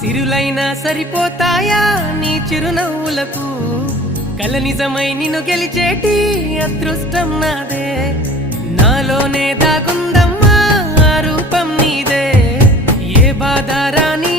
సిరులైనా సరిపోతాయా నీ చిరునవ్వులకు కల నిజమై నిన్ను గెలిచేటి అదృష్టం నాదే నాలోనే దాగుందమ్మా ఆ రూపం నీదే ఏ బాధ రాని